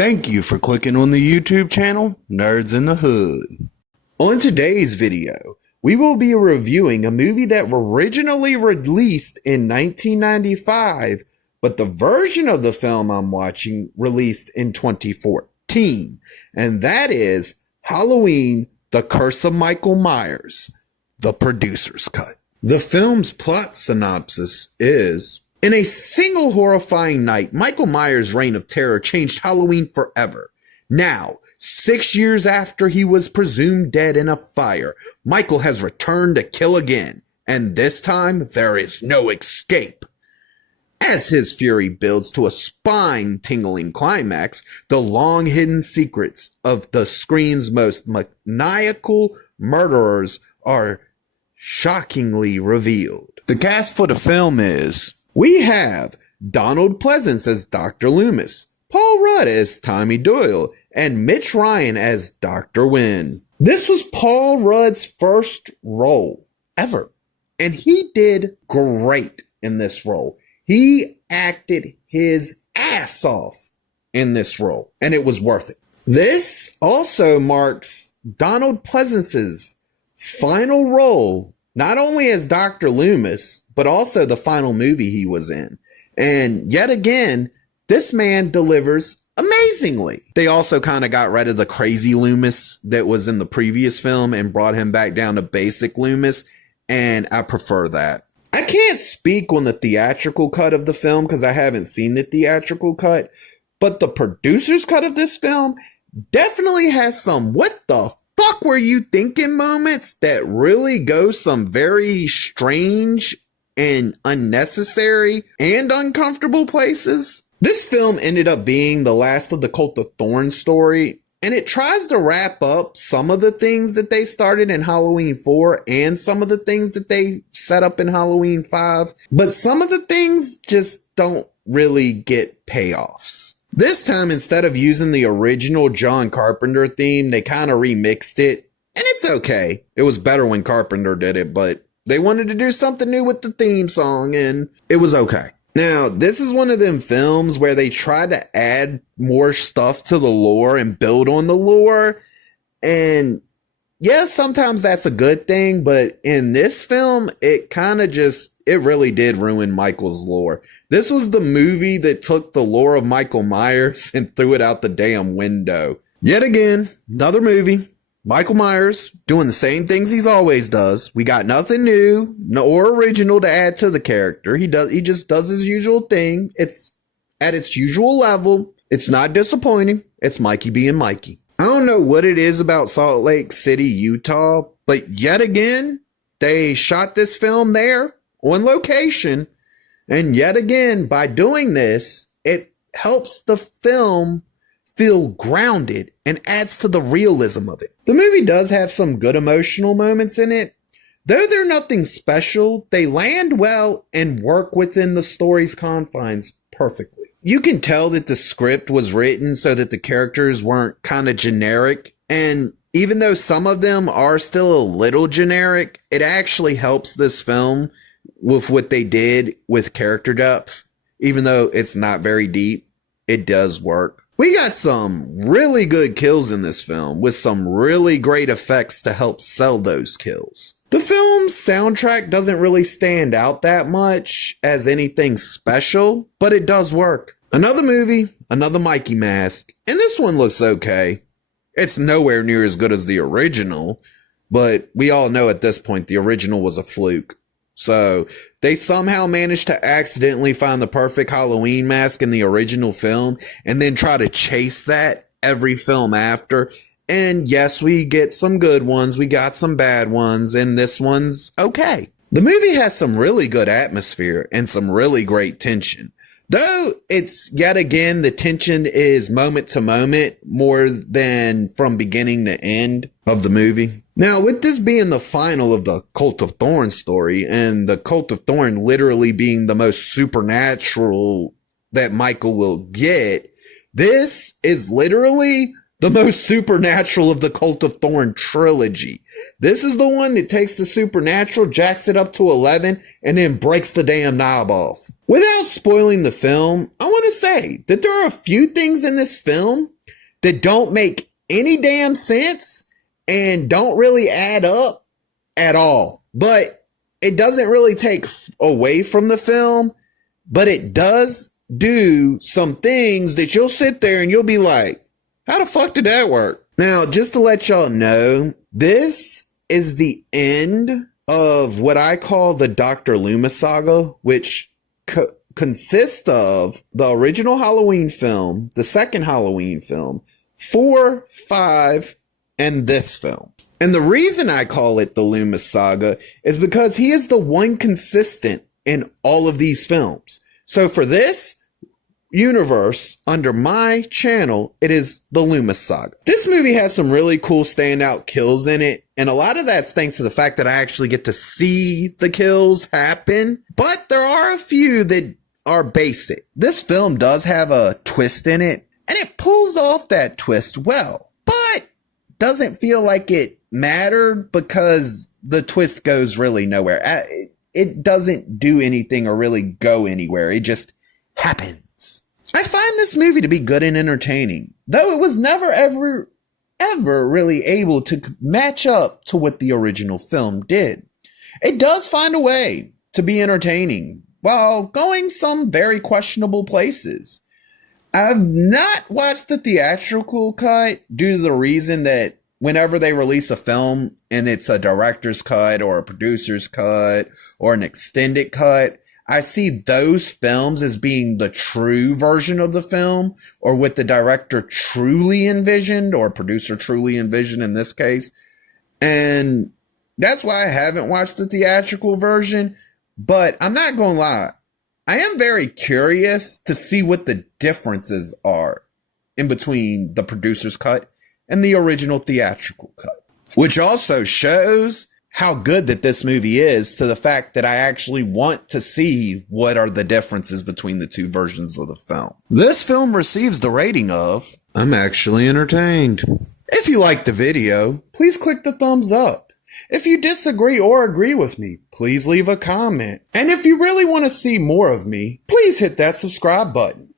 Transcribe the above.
Thank you for clicking on the YouTube channel, Nerds in the Hood. On today's video, we will be reviewing a movie that originally released in 1995, but the version of the film I'm watching released in 2014, and that is Halloween: The Curse of Michael Myers, the producer's cut. The film's plot synopsis is: in a single horrifying night, Michael Myers' reign of terror changed Halloween forever. Now, 6 years after he was presumed dead in a fire, Michael has returned to kill again, and this time there is no escape. As his fury builds to a spine-tingling climax, the long-hidden secrets of the screen's most maniacal murderers are shockingly revealed. The cast for the film is: we have Donald Pleasence as Dr. Loomis, Paul Rudd as Tommy Doyle, and Mitch Ryan as Dr. Wynn. This was Paul Rudd's first role ever, and he did great in this role. He acted his ass off in this role, and it was worth it. This also marks Donald Pleasence's final role, not only as Dr. Loomis, but also the final movie he was in. And yet again, this man delivers amazingly. They also kind of got rid of the crazy Loomis that was in the previous film and brought him back down to basic Loomis, and I prefer that. I can't speak on the theatrical cut of the film because I haven't seen the theatrical cut, but the producer's cut of this film definitely has some what the fuck were you thinking moments that really go some very strange and unnecessary and uncomfortable places. This film ended up being the last of the Cult of Thorns story, and it tries to wrap up some of the things that they started in Halloween 4 and some of the things that they set up in Halloween 5, but some of the things just don't really get payoffs. This time, instead of using the original John Carpenter theme, they kind of remixed it, and it's okay. It was better when Carpenter did it, but they wanted to do something new with the theme song, and it was okay. Now, this is one of them films where they try to add more stuff to the lore and build on the lore, and yes, sometimes that's a good thing, but in this film, it really did ruin Michael's lore. This was the movie that took the lore of Michael Myers and threw it out the damn window. Yet again, another movie. Michael Myers doing the same things he's always does. We got nothing new or original to add to the character. He just does his usual thing. It's at its usual level. It's not disappointing. It's Mikey being Mikey. I don't know what it is about Salt Lake City, Utah, but yet again, they shot this film there on location. And yet again, by doing this, it helps the film feel grounded and adds to the realism of it. The movie does have some good emotional moments in it. Though they're nothing special, they land well and work within the story's confines perfectly. You can tell that the script was written so that the characters weren't kind of generic, and even though some of them are still a little generic, it actually helps this film with what they did with character depth. Even though it's not very deep, it does work. We got some really good kills in this film with some really great effects to help sell those kills. The film's soundtrack doesn't really stand out that much as anything special, but it does work. Another movie, another Mikey mask, and this one looks okay. It's nowhere near as good as the original, but we all know at this point the original was a fluke. So they somehow managed to accidentally find the perfect Halloween mask in the original film and then try to chase that every film after. And yes, we get some good ones, we got some bad ones, and this one's okay. The movie has some really good atmosphere and some really great tension. Though it's yet again, the tension is moment to moment more than from beginning to end of the movie. Now, with this being the final of the Cult of Thorns story, and the Cult of Thorns literally being the most supernatural that Michael will get, this is literally the most supernatural of the Cult of Thorn trilogy. This is the one that takes the supernatural, jacks it up to 11, and then breaks the damn knob off. Without spoiling the film, I want to say that there are a few things in this film that don't make any damn sense and don't really add up at all. But it doesn't really take away from the film, but it does do some things that you'll sit there and you'll be like, how the fuck did that work? Now, just to let y'all know, this is the end of what I call the Dr. Loomis saga, which consists of the original Halloween film, the second Halloween film, 4, 5, and this film. And the reason I call it the Loomis saga is because he is the one consistent in all of these films. So for this universe under my channel, it is the Loomis saga. This movie has some really cool standout kills in it, and a lot of that's thanks to the fact that I actually get to see the kills happen, but there are a few that are basic. This film does have a twist in it, and it pulls off that twist well, but doesn't feel like it mattered because the twist goes really nowhere. It doesn't do anything or really go anywhere. It just happens. I find this movie to be good and entertaining, though it was never ever really able to match up to what the original film did. It does find a way to be entertaining while going some very questionable places. I've not watched the theatrical cut due to the reason that whenever they release a film and it's a director's cut or a producer's cut or an extended cut, I see those films as being the true version of the film, or what the director truly envisioned or producer truly envisioned in this case. And that's why I haven't watched the theatrical version, but I'm not going to lie. I am very curious to see what the differences are in between the producer's cut and the original theatrical cut, which also shows how good that this movie is to the fact that I actually want to see what are the differences between the two versions of the film. This film receives the rating of, I'm actually entertained. If you liked the video, please click the thumbs up. If you disagree or agree with me, please leave a comment. And if you really want to see more of me, please hit that subscribe button.